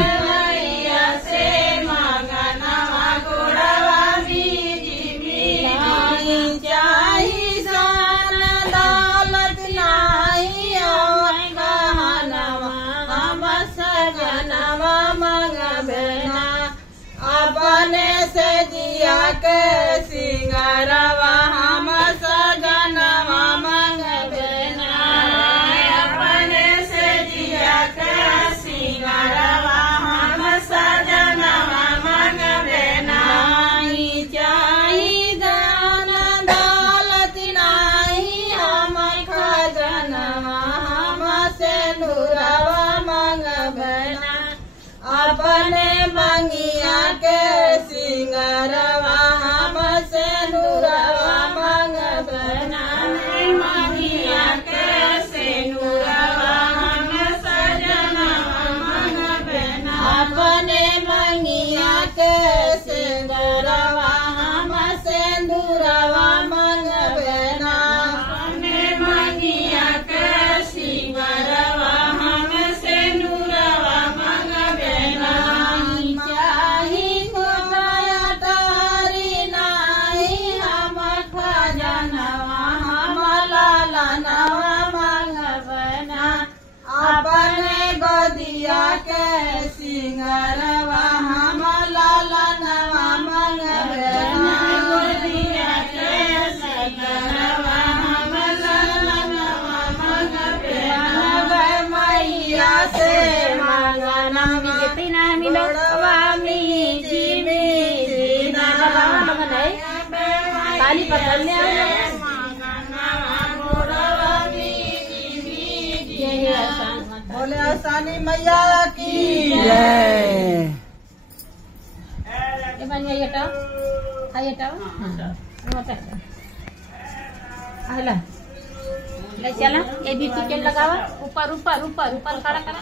मैया से मंगनवा गोड़वा मीठी मीठी नहीं चाही सन दौलत नहीं और गहनवा हम सजनवा मंगबे ना अपने से जिया के सिंगरवा हम सजनवा मंगबे ना अपने से जिया के सिंगरवा हम सजनवा मंगबे ना नहीं चाही धन दौलत नहीं हम खजनवा हम से नूरवा मंगबे ना अपने मंगिया के सिंगरवा हम से नूरवा मंगबे ना मंगिया के सिंगरवा हम सजनवा मंगबे ना अपने मंगिया के सिंगरवा हम सिंदूरवा मंगबे ना अपने मंगिया के सिंगरवा हम सिंदूरवा मंगबे ना चाही गोया तारी नाही हम खजनवा हम लालनवा मंगबे ना अपने गोदिया के सिंगरवा हम लालनवा मंगबे ना गोदिया के सिंगरवा हम लालनवा मंगबे ना मैया से मंगनवा गोड़वा मीठी मीठी ताली पकड़ने बोले आसानी मैया की जय। चला ये भी टिकट लगावा ऊपर ऊपर ऊपर ऊपर खड़ा करा।